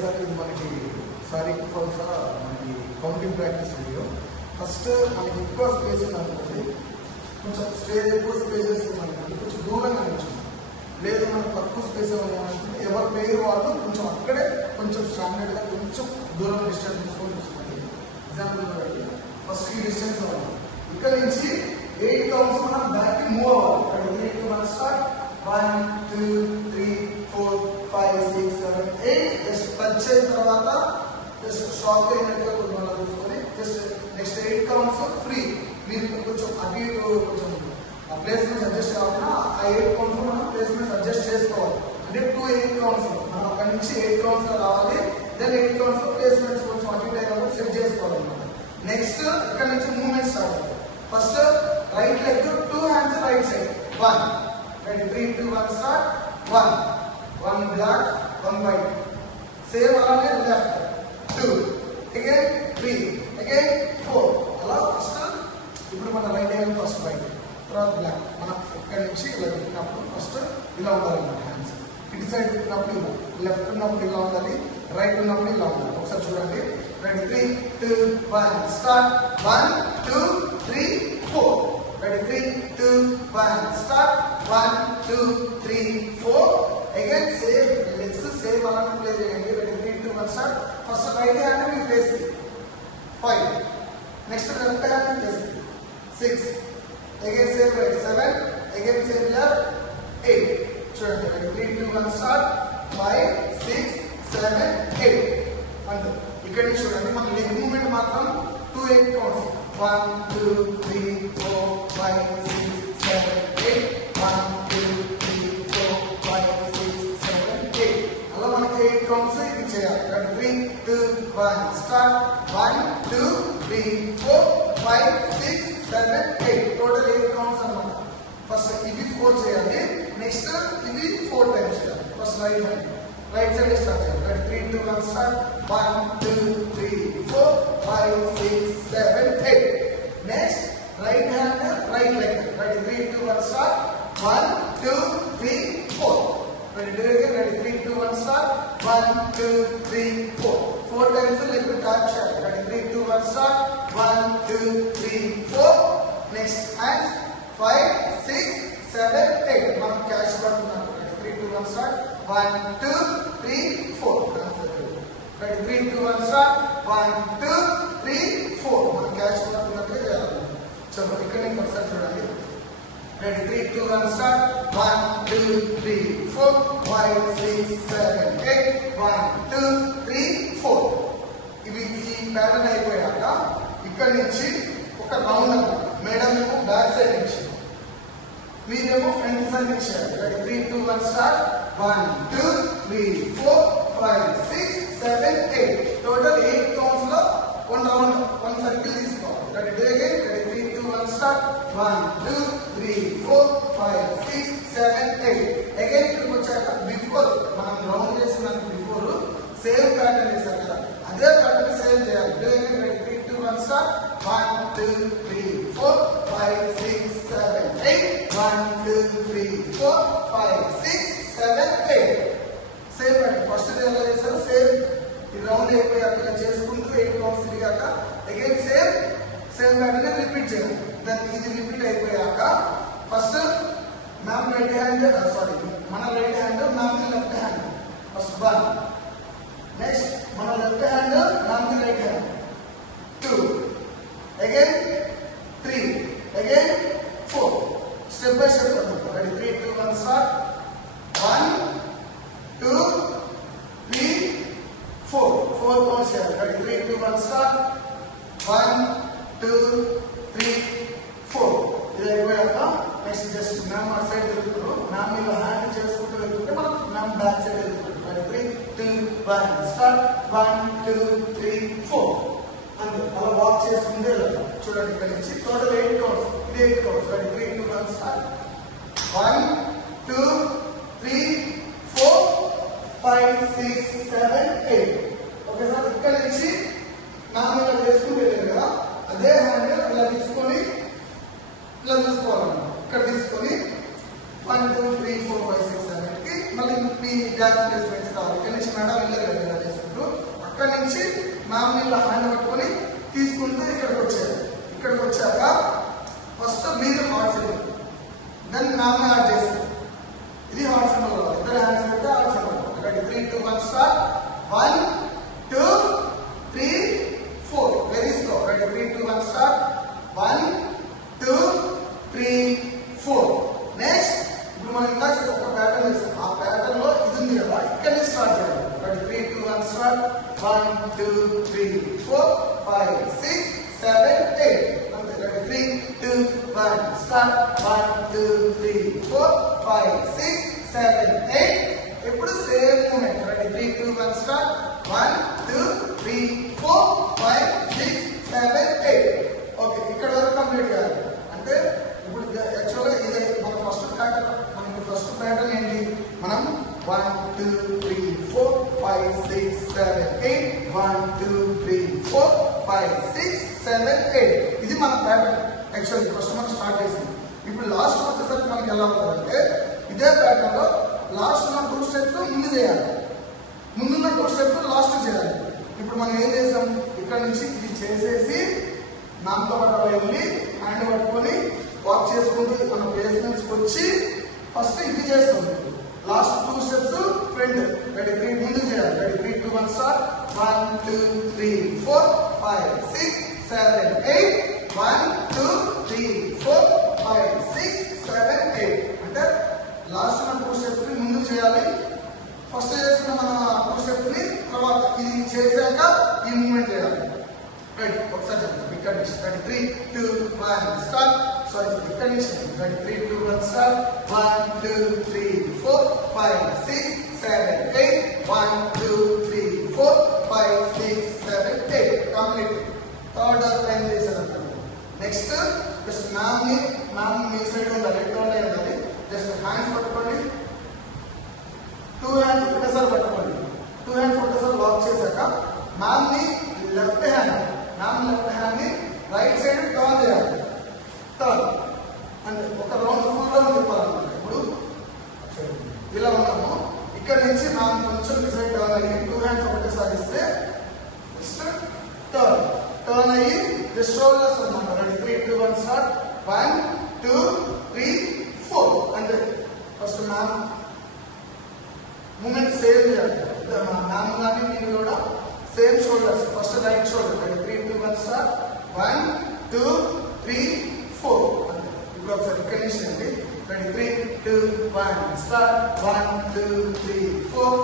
Sir ఇది మనకి sorry falls మనకి కౌంటింగ్ ప్రాక్టీస్ వీడియో. ఫస్ట్ మనకి ఎక్కువ స్పేస్ ఉందనుకోండి, కొంచెం ఎక్కువ స్పేసెస్ ఉందనుకోండి, కొంచెం దూరంగా నిల్చుంది. లేదు మనకు తక్కువ స్పేస్ ఏమనుకుంటే ఎవరి పేరు వాళ్ళు కొంచెం అక్కడే కొంచెం స్టాండర్డ్గా కొంచెం దూరం డిస్టెన్స్ తీసుకొని చూసుకోండి. ఎగ్జాంపుల్ ఫస్ట్ ఈ డిస్టెన్స్ అవ్వాలి. ఇక్కడ నుంచి 8 కౌంట్స్ మనం బ్యాక్కి మూవ్ అవ్వాలి. 3 2 1 స్టార్ట్. 1 2 3 4 5 6 7 8 జస్ట్ టచ్ అయిన తర్వాత జస్ట్ షాక్ అయినట్టుగా కొంచెం అలా చూసుకొని జస్ట్ నెక్స్ట్ 8 కౌంట్స్ ఫ్రీ. మీరు కొంచెం అటు ఇటు కొంచెం ప్లేస్మెంట్స్ అడ్జస్ట్ కావాలన్నా ఆ 8 కౌంట్స్ మనం ప్లేస్మెంట్స్ అడ్జస్ట్ చేసుకోవాలి. అంటే 2 8 కౌంట్స్ మనం అక్కడి నుంచి 8 కౌంట్స్ రావాలి. దెన్ 8 కౌంట్స్ ప్లేస్మెంట్స్ కొంచెం అటు ఇటు అయినప్పుడు సెట్ చేసుకోవాలన్నమాట. నెక్స్ట్ ఇక్కడ నుంచి మూవ్మెంట్ స్టార్ట్ అవుతుంది. First right leg 2 hands right side 1 ready 3 2 1 start 1 black 1 white same అలానే left 2 again 3 again 4 అలా ఫస్ట్ ఇప్పుడు మన రైట్ హ్యాండ్ ఫస్ట్ రైట్ తర్వాత బ్లాక్ మనం ఇక్కడ నుంచి ఇలా తిప్పినప్పుడు ఫస్ట్ ఇలా ఉండాలి మన హ్యాండ్స్. ఇటు సైడ్ తిప్పినప్పుడు ఇలా, లెఫ్ట్ ఉన్నప్పుడు ఇలా ఉండాలి, రైట్ ఉన్నప్పుడు ఇలా ఉండాలి. ఒకసారి చూడండి. Ready 3 2 1 start 1 2 3 4 ready 3 2 1 start 1 2 3 4 again same legs same అలానే ప్లే చేయండి. ready 3 2 1 start. first right hand ని face 5 next left hand ని face 6 again same right 7 again same left 8 చూడండి. ready 3 2 1 start 5 6 7 8 అంటే ఇక్కడ నుంచి చూడండి మన లెగ్ మూవ్మెంట్ మాత్రం 2 8 కౌంట్స్ 1 2 3 4 5 6 7 8 1 2 3 4 5 6 7 8 అలా మనకి 8 కౌంట్స్ ఇది చేయాలి. 3 2 1 స్టార్ట్ 1 2 3 4 5 6 7 8 టోటల్ 8 కౌంట్స్ అన్నమాట. ఫస్ట్ ఇవి 4 చేయాలి. నెక్స్ట్ ఇవి 4 టైమ్స్ చేయాలి. First right hand right side start చేయాలి. 3 2 1 start 1 2 3 4 5 6 7 8 next right hand right leg. ready 3 2 1 start 1 2 3 4 ready do again. ready 3 2 1 start 1 2 3 4 4 times leg tap చేయాలి. ready 3 2 1 start 1 2 3 4 next hands 5 6 7 8 మనం catch పడుతున్నాం. ready 3 2 1 start 1 2 3 4 ready 3 2 1 start 1 2 3 4 మనం catch పడుతున్నట్టుగా చేయాలి. చలో ఇక్కడ నుంచి ఒకసారి చూడండి. ready 3 2 1 start 1 2 3 4 5 6 7 8 1 2 3 4 ఇవి ఈ ప్యాటర్న్ అయిపోయాక ఇక్కడ నుంచి ఒక రౌండ్ అన్నమాట. మేడం ఏమో బ్యాక్ సైడ్ నుంచి, మీరేమో ఫ్రంట్ సైడ్ నుంచి చేయాలి. ready 3 2 1 start 1 2 3 4 5 6 7 8 టోటల్ 8 కౌంట్స్ లో 1 రౌండ్ 1 సర్కిల్ తీసుకోవాలి. ready do again. ready 3 2 1 start 1 2 3 4 5 6 7 8 again ఇక్కడికి వచ్చాక బిఫోర్ మనం రౌండ్ చేసిన బిఫోర్ సేమ్ ప్యాటర్న్ చేశాం కదా, అదే ప్యాటర్న్ సేమ్ చేయాలి. do again. ready 3 2 1 start 1 2 3 4 5 6 7 8 1 2 3 4 5 6 7 8 same pattern first ఎలా చేశారు సేమ్ ఈ రౌండ్ అయిపోయాక చేసుకుంటూ 8 కౌంట్స్ తిరిగాక అగైన్ సేమ్ ప్యాటర్న్ రిపీట్ చేయాలి. దాన్ని ఇది రిపీట్ అయిపోయాక first ma'am right hand sorry మన right hand ma'am left hand first 1 next మన left hand ma'am right hand 2 again 3 again 4 step by step అన్నమాట. ready 3 2 1 start 1 2 3 4 కౌంట్స్ చేయాలి. ready 3 2 1 start 1 2 3 4 ఇది అయిపోయాక నెక్స్ట్ జస్ట్ మ్యామ్ అటు side వెళ్తున్నారు. Ma'am ఇలా hand చేసుకుంటూ వెళ్తుంటే మనం మ్యామ్ బ్యాక్ సైడ్ వెళ్తున్నాం. ready 3 2 1 start 1 2 3 4 అంతే అలా వాక్ చేసుకుంటూ వెళ్ళాలి. చూడండి ఇక్కడ నుంచి టోటల్ 8 కౌంట్స్ ఇది 8 counts. ready 3 2 1 start 1 2 3 4 5 6 7 8 okay sir. ఇక్కడ నుంచి మ్యామ్ ఇలా చేసుకుంటూ వెళ్ళారు కదా, అదే హ్యాండ్ ఇలా తీసుకొని ఇలా చూసుకోవాలన్నమాట. ఇక్కడ తీసుకొని 1 2 3 4 5 6 7 కి మళ్ళీ మీ డాన్స్ ప్లేస్మెంట్స్ కావాలి. ఇక్కడ నుంచి మేడం వెళ్ళారు కదా ఇలా ఇక్కడ నుంచి మ్యామ్ ఇలా హ్యాండ్ పట్టుకొని తీసుకుంటూ ఇక్కడికి వచ్చారు. ఇక్కడికి వచ్చాక ఫస్ట్ మీరు heart symbol, then ma'am add చేస్తారు. ఇది హార్ట్ సింబల్ కావాలి. ఇద్దరు హ్యాండ్స్ పెడితే heart symbol. Ready 3 2 1 start. 1 2 3 4. Very slow. Ready 3 2 1 start. 1 2 3 4. Next ఇప్పుడు మనం ఇందాక ఒక ప్యాటర్న్ చేస్తాం. ఆ ప్యాటర్న్ లో ఇది ఉంది కదా, ఇక్కడ నుంచి స్టార్ట్ చేయాలి. Ready 3 2 1 start. 1 2 3 4 5 6 7 8. అంతే. Ready 3 2 1 start. 1 2 3 4 5 6 7 8. ఇప్పుడు same moment. Ready 3 2 1 start. 1 2 3 4 5 6 7 8. Okay, ఇక్కడ వరకు కంప్లీట్ చేయాలి. అంటే ఇప్పుడు యాక్చువల్గా ఇది మన ఫస్ట్ ప్యాటర్న్. మనకి ఫస్ట్ ప్యాటర్న్ ఏంటి? మనం 1 2 3 4 5 6 7 8. 1 2 3 4 5 6 7 8. ఇది మన ప్యాటర్న్. యాక్చువల్లీ ఫస్ట్ మనం స్టార్ట్ చేసింది. ఇప్పుడు లాస్ట్ వచ్చేసరికి మనకి ఎలా ఉంటుందంటే ఇదే ప్యాటర్న్ లో లాస్ట్ ఉన్న 2 స్టెప్స్ ముందు చేయాలి, ముందున్న 2 స్టెప్స్ లాస్ట్ చేయాలి. ఇప్పుడు మనం ఏం చేసాం? ఇక్కడ నుంచి ఇది చేసేసి నాతో పాటు వెళ్ళి హ్యాండ్ పట్టుకొని వాక్ చేసుకుంటూ మన ప్లేస్మెంట్స్కి వచ్చి ఫస్ట్ ఇది చేస్తాం. Last 2 steps front. రెడీ 3 ముందు చేయాలి. Ready 3 2 1 start. 1 2 3 4 5 6 7 8. 1 2 3 4 5 6 7 8. అంటే లాస్ట్ ఉన్న 2 స్టెప్స్ ని ముందు చేయాలి. ఫస్ట్ చేసిన మన 2 స్టెప్స్ ని తర్వాత ఇది చేశాక ఈ మూవ్మెంట్ చేయాలి. రైట్, ఒకసారి చేద్దాం. ఇక్కడ నుంచి రెడీ 3 2 1 స్టార్ట్. సారీ, ఇక్కడ నుంచి ready 3 2 1 start. 1 2 3 4 5 6 7 8. 1 2 3 4 5 6 7 8. Complete. Third time చేసేదంతా. నెక్స్ట్ జస్ట్ మ్యామ్ మీ సైడ్ ఉండాలి, ఎక్కడ ఉండాలి. జస్ట్ హ్యాండ్స్ పట్టుకోండి. 2 హ్యాండ్స్ ఒకటేసారి పట్టుకోండి. 2 హ్యాండ్స్ ఒకటేసారి లాక్ చేశాక మ్యామ్ ని లెఫ్ట్ హ్యాండ్ ని రైట్ సైడ్ టర్న్ చేయాలి. టర్న్ అంటే ఒక రౌండ్ ఫుల్ రౌండ్ తిప్పాలన్నమాట. ఇప్పుడు ఇలా ఉన్నాము. ఇక్కడ నుంచి మ్యామ్ కొంచెం డిసైడ్ టర్న్ అయ్యి 2 హ్యాండ్స్ ఒకటేసారి ఇస్తే టర్న్ అయ్యి జస్ట్ షోల్డర్స్ అన్నమాట. Ready 3 2 1 start. 1 2 3 4. అంటే ఫస్ట్ మ్యామ్ మూమెంట్ సేమ్ చేయాలి. మ్యామ్ కానీ మీరు కూడా same shoulders. First right shoulder. Ready 3 2 1 start. 1 2 3 4. అంటే ఇప్పుడు ఒకసారి ఇక్కడ నుంచి అండి. Ready 3 2 1 start. 1 2 3 4